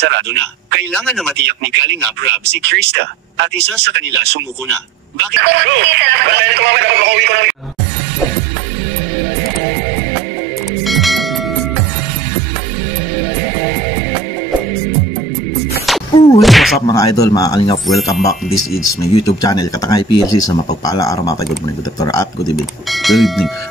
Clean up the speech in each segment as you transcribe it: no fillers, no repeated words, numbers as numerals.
sarado na. Kailangan na matiyak ni Kalingap Rab si Krista. At isa sa kanila sumuko na. Bakit? What's up mga idol, mga Kalingap? Welcome back. This is my YouTube channel, Katangay PLC. Sa mapagpala araw, mga good morning, good afternoon, at good evening.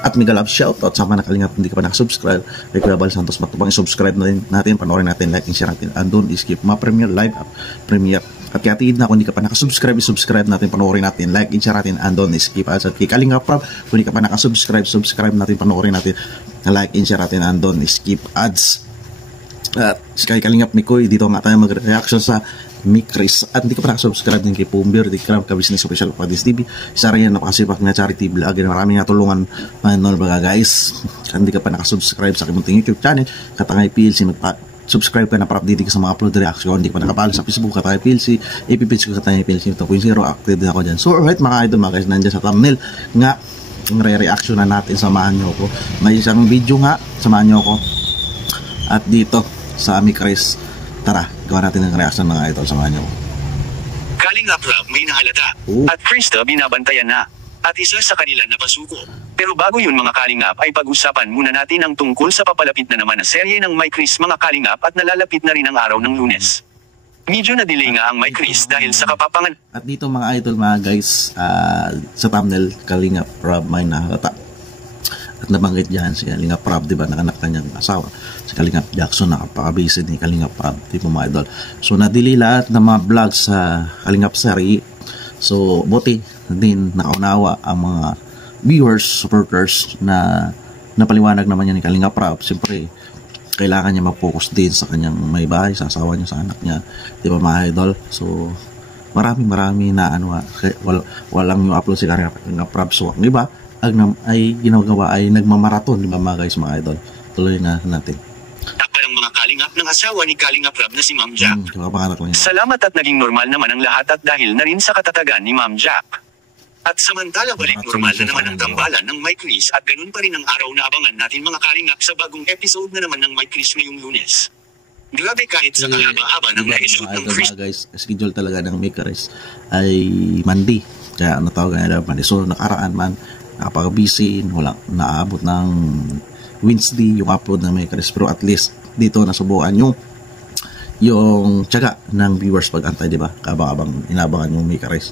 At mega love shoutout sa mga Kalingap hindi ka pa nakasubscribe kay Kuya Bal Santos. Matubang i-subscribe natin, panoorin natin, like and share natin, and don't skip mga premiere live up premiere. At kaya tingin na kung hindi ka pa nakasubscribe, i-subscribe natin, panoorin natin, like and share natin, and don't skip ads. At kay Kalingap Rab, kung hindi ka pa nakasubscribe, subscribe natin, panoorin natin, like and share natin, and don't skip ads. At kay Kalingap Mikoy, dito nga tayo mag-reaction sa Mikris. At hindi ka pa nakasubscribe din kay Pumbir, di ka business official pa this TV. Isa rin yan napakasipag na charity vlog. Maraming natulungan mga guys. At hindi ka pa nakasubscribe sa aking YouTube channel, Katangay PLC, subscribe ka na para update ka sa mga upload reaction. Hindi ka pa nakapalo sa Facebook, Katangay PLC, ipipage ko Katangay PLC 2.0, active din ako dyan. So alright mga idol, mga guys, nandiyan sa thumbnail nga ang re-reaction na natin, samahan nyo ko. May isang video nga, samahan nyo ko. At dito sa Mikris, tara, gawa natin ng reaction mga idol, samahan nyo. Kalingap Rab may nahalata. At Krista binabantayan na. At isa sa kanila napasuko. Pero bago yun mga Kalingap ay pag-usapan muna natin ang tungkol sa papalapit na naman na serye ng Mikris mga Kalingap, at nalalapit na rin ang araw ng Lunes. Medyo na-delay nga ang Mikris dahil sa kapapangan. At dito mga idol, mga guys, sa thumbnail, Kalingap Rab may nahalata. At nabanggit dyan si Kalingap Rab, diba, nakanak kanyang asawa si Kalingap Jackson, nakapaka-busy ni Kalingap Rab, tipo mga idol. So nadili lahat ng mga vlogs sa Kalingap series. So buti din nakaunawa ang mga viewers, supporters na napaliwanag naman yan ni Kalingap Rab. Siyempre kailangan niya mag-focus din sa kanyang may bahay, sa asawa niya, sa anak niya, diba mga idol. So marami na walang yung upload si Kalingap Rab. So ang iba ay ginagawa ay nagmamaraton, di ba mga guys, mga idol. Tuloy na natin. Takpan ang mga Kalingap ng asawa ni Kalingap Rab na si Ma'am Jack. Salamat at naging normal naman ang lahat, at dahil na rin sa katatagan ni Ma'am Jack. At samantala balik normal na naman ang tambalan ng Mikris, at ganun pa rin ang araw na abangan natin mga Kalingap sa bagong episode na naman ng Mikris ngayong Lunes. Grabe, kahit sa kahaba-haba ng episode ng Chris. Guys, schedule talaga ng Mikris ay Monday. Kaya natawag nga Monday. So nakaraan man, nakapag-busy, walang naabot ng Wednesday yung upload ng Mikris, pero at least dito nasubukan yung tiyaga ng viewers pag-antay, di ba? Kabang-abang inabangan yung Mikris.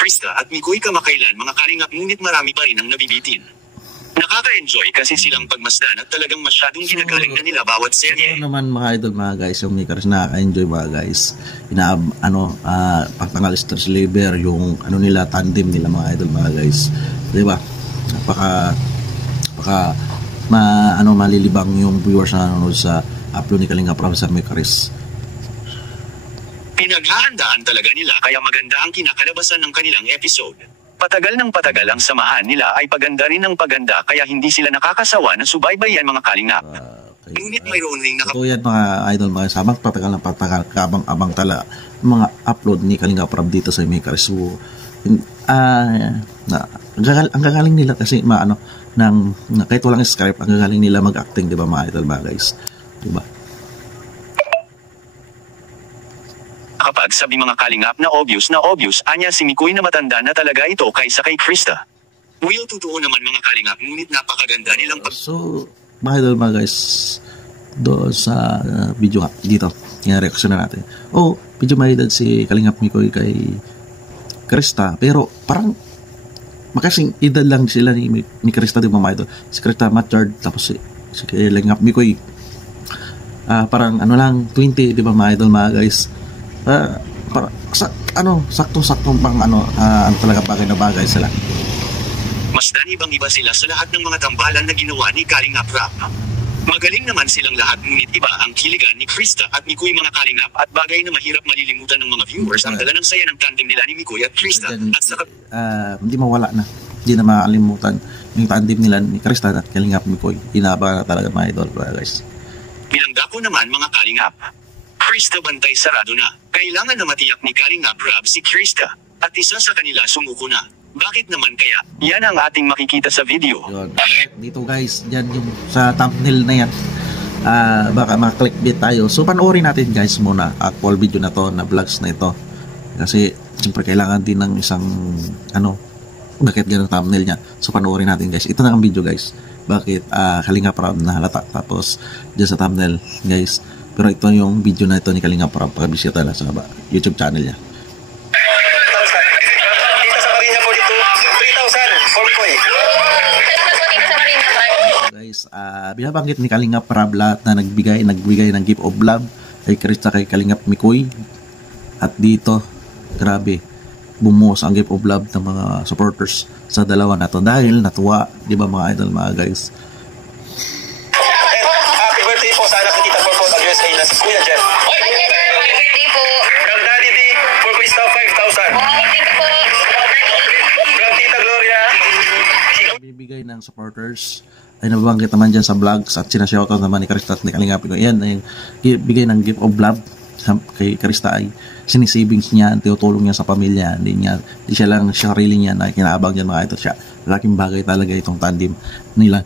Krista at Mikoy kamakailan mga Kalingap, ngunit marami pa rin ang nabibitin. Nakaka-enjoy kasi silang pagmasdan at talagang masyadong ginagaling na nila bawat serye. Ano naman mga idol, mga guys, yung Mikris nakaka-enjoy mga guys. Pagtangal stress labor, yung nila, tandem nila mga idol, mga guys. Di ba? Malilibang yung viewers na nanonood sa upload ni Kalingap Rab sa Mikris. Pinaghahandaan talaga nila, kaya maganda ang kinakalabasan ng kanilang episode. Patagal ng patagal ang samahan nila ay paganda rin ng paganda, kaya hindi sila nakakasawa na subaybayan mga Kalingap. Ngunit mayroon ring yan mga idol, mga sabang patagal ng patagal, kabang-abang tala mga upload ni Kalingap Rab dito sa Mikris. So ang gagaling nila kasi kahit walang script, ang gagaling nila mag-acting, di ba mga idol, mga guys, di ba? Kapag sabi mga Kalingap na obvious, anya si Mikoy na matanda na talaga ito kaysa kay Krista. Will, totoo naman mga Kalingap, ngunit napakaganda nilang So mga idol, mga guys, doon sa video nga dito, yung reaction na natin. Medyo may edad si Kalingap Mikoy kay Krista, pero parang makasing edad lang sila ni Krista, di ba mga idol? Si Krista matured, tapos si Kalingap Mikoy parang lang 20, di ba mga idol, mga guys. Saktong-saktong pang talaga bagay na bagay sila. Masdan ibang-iba sila sa lahat ng mga tambalan na ginawa ni Kalingap Rab. Magaling naman silang lahat, ngunit iba ang kiligan ni Krista at Mikoy mga Kalingap, at bagay na mahirap malilimutan ng mga viewers ang dala ng saya ng tandem nila ni Mikoy at Krista. Hindi mawala na, hindi na makalimutan yung tandem nila ni Krista at Kalingap Mikoy. Inaba na talaga mga idol, guys. Bilang dako naman mga Kalingap, Krista bantay sarado na. Kailangan na matiyak ni Kalingap Rab si Krista, at isa sa kanila sumuko na. Bakit naman kaya? Yan ang ating makikita sa video. Yun. Dito guys, yan yung sa thumbnail na yan. baka maka-clickbait tayo. So panoorin natin guys muna actual video na to, na vlogs na ito, kasi siyempre kailangan din ng isang bakit ganun thumbnail niya. So panoorin natin guys, ito na ang video guys, bakit Kalinga Prab na halata tapos dyan sa thumbnail guys. Pero ito yung video na ito ni Kalinga Prab, pagkabisita na sa YouTube channel niya. Guys, binabanggit ni Kalinga Prab lahat na nagbigay ng gift of love kay Krista, kay Kalingap Mikoy. At dito, grabe, bumuhos ang gift of love ng mga supporters sa dalawa na to dahil natuwa, di ba mga idol, mga guys. Happy birthday po sa anak ni Tita Porpos of USA na si Kuya Jeff. Birthday po. From Daddy D for Krista 5,000. Thank you po. From Tita Gloria. Bibigay ng supporters ay nababanggit naman dyan sa vlogs at sinashoutout naman ni Krista at ni Kalinga Mikoy. Yan ay bigay ng gift of love kay Krista, ay sinisavings niya, tinutulong niya sa pamilya, hindi siya lang sarili niya na kinaabang dyan mga ito siya. Laking bagay talaga itong tandem nila,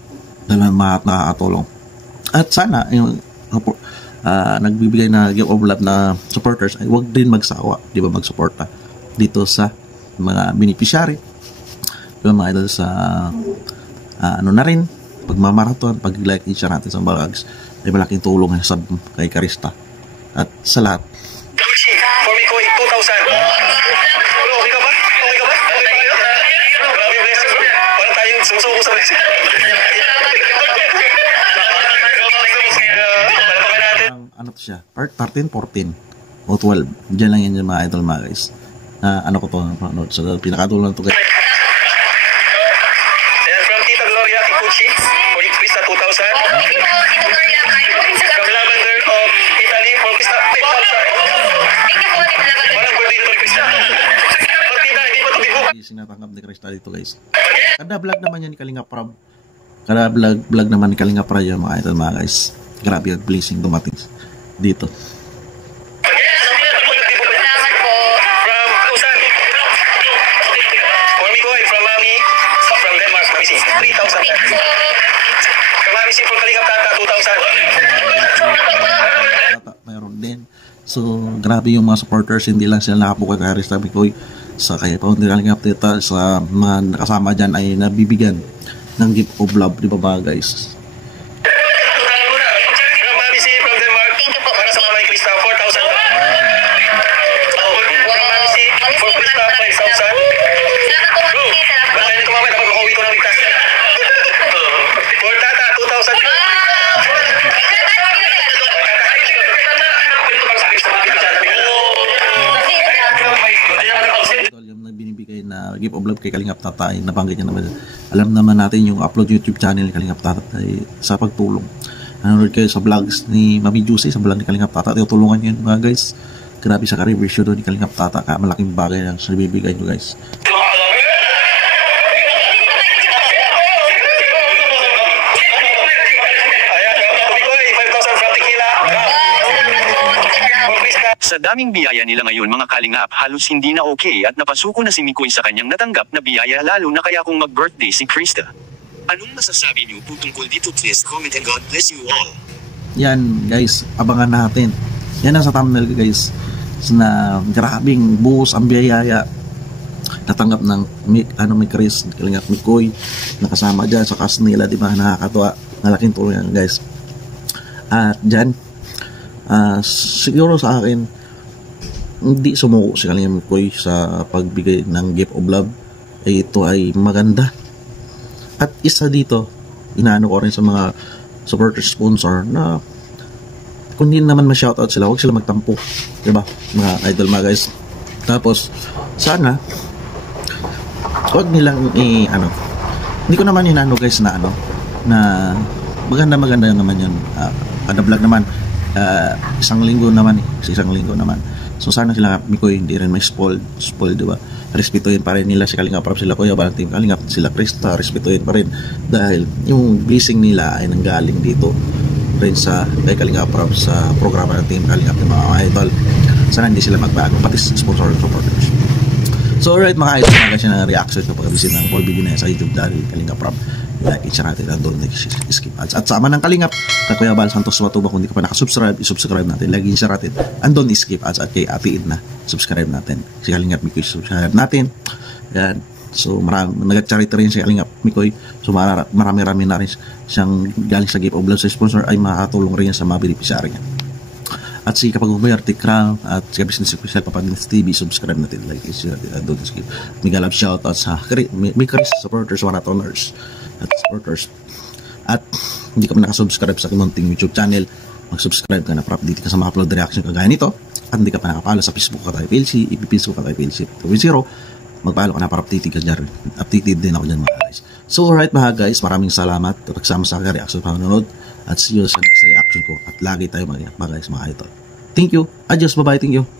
dalawa nakakatulong. At sana yung nagbibigay na gift of love na supporters ay huwag din magsawa, di ba, magsuporta dito sa mga beneficiary, di ba mga idol, sa na rin pagmamarathon, pag-like each natin sa vlogs ay malaking tulong sa kay Krista at sa lahat. Gucci for Mikoy 2,000. Bro, okay ka ba? Okay ka ba? Okay ba kayo? Grabe yung blessing bro. Parang tayong sumusuko sa blessing. Ano to siya? Part 13, 14 o 12. Diyan lang yan yung mga idol, mga guys. Ano ko to, so pinakadulo lang to guys. And from Tita Gloria, Gucci for Krista 2,000. Thank you po, Tito Gloria. From Lavender of Italy for Krista 5,000. Thank you po, Tito Gloria. Walang birthday na to ni Krista. Pag Tita, hindi pa ito bigo. Sinatanggap ni Krista dito guys. Kada vlog naman yan ni Kalinga Prab. Kada vlog naman ni Kalinga Prab yan mga idol, mga guys. Grabe yung blessing dumating dito. Salamat po. From Busan. For Mikoy, from Mami, from Denmark, Mami C, 3,000. Thank you po. From Mami C, from Kalingap Tata, 2,000. Mayroon din. So grabe yung mga supporters, hindi lang sila nakapuka kay Krista Mikoy, sa kaya pa hindi lang update sa mga nakasama dyan ay nabibigyan ng gift of love, di ba ba guys? From Mami C, from Denmark. Thank you po. Para sa Mami Krista, 4,000. From Mami C, for Krista, 5,000. Salamat po, Bro, Mami. Salamat po. baka nito mamaya, dapat makauwi ko ng ligtas. For Tata, 2,000. Yung binibigay na gift of love kay Kalingap Tatay, nabanggit niya naman. Alam naman natin yung upload YouTube channel ni Kalingap Tatay sa pagtulong. Nanonood kayo sa vlogs ni Mami Juicy, sa vlog ni Kalingap Tatay, tutulungan nyo yun mga guys. Grabe sa career version doon ni Kalingap Tatay, malaking bagay na sa bibigay nyo guys. Sa daming biyaya nila ngayon mga kalingap, halos hindi na okay at napasuko na si Mikoy sa kanyang natanggap na biyaya, lalo na kaya kung mag-birthday si Krista. Anong masasabi niyo po tungkol dito? Please comment and God bless you all. Yan guys, abangan natin. Yan ang sa thumbnail guys, na grabing buhos ang biyaya natanggap ng may Chris, Kalingap Mikoy, nakasama dyan sa cast nila, di ba, nakakatuwa, malaking tulong yan guys. At dyan, siguro sa akin, hindi sumuko si Kalingap Mikoy sa pagbigay ng gift of love, ay ito ay maganda. At isa dito, inaano ko rin sa mga supporter sponsor na kung hindi naman ma-shoutout sila, huwag sila magtampo, diba mga idol, mga guys. Tapos sana huwag nilang hindi ko naman inano guys na na maganda naman yun, kada vlog naman isang linggo naman so sana sila Mikoy hindi rin may spoil, diba, respetuhin pa rin nila si Kalinga Prab, sila Kuya Valentin Kalingap, sila Krista, respetuhin pa rin dahil yung blessing nila ay nanggaling dito rin sa kay Kalinga Prab sa programa ng Team Kalingap ng mga idol. Sana hindi sila magbago, pati sponsor and supporters. So alright mga idol, mga siya ng reaction ko pag-visit ng full video na yan sa YouTube channel Kalingap Rob. Like, i-share natin ang doon, skip ads. At sama ng Kalingap, kay Kuya Bal Santos Matuba, kung hindi ka pa nakasubscribe, i-subscribe natin. Like, i-share natin. Andon, skip ads. At kay Ate Edna, subscribe natin. Si Kalingap Mikoy, subscribe natin. Yan. So nag-charity rin si Kalingap Mikoy. So marami-rami na rin siyang galing sa gift of blood sa sponsor ay makakatulong rin yan sa mga beneficiary niya. At si kapag umayar, Tikram at si Business Official Papadins TV, subscribe natin, like, i-share natin, don't skip. Mega love shoutout sa Chris supporters, marathoners at supporters. At hindi ka pa nakasubscribe sa aking munting YouTube channel, mag-subscribe ka na para update ka sa mga upload reaction kagaya nito. At hindi ka pa nakapalo sa Facebook ka tayo PLC, Facebook ka tayo PLC 2.0, magpalo ka na para updated ka dyan. Updated din ako dyan mga guys. So alright mga guys, maraming salamat at nagsama sa aking reaction panonood. At see you sa next reaction ko. At lagi tayo mag-iyak mga guys, mga idol. Thank you. Adios, bye-bye, thank you.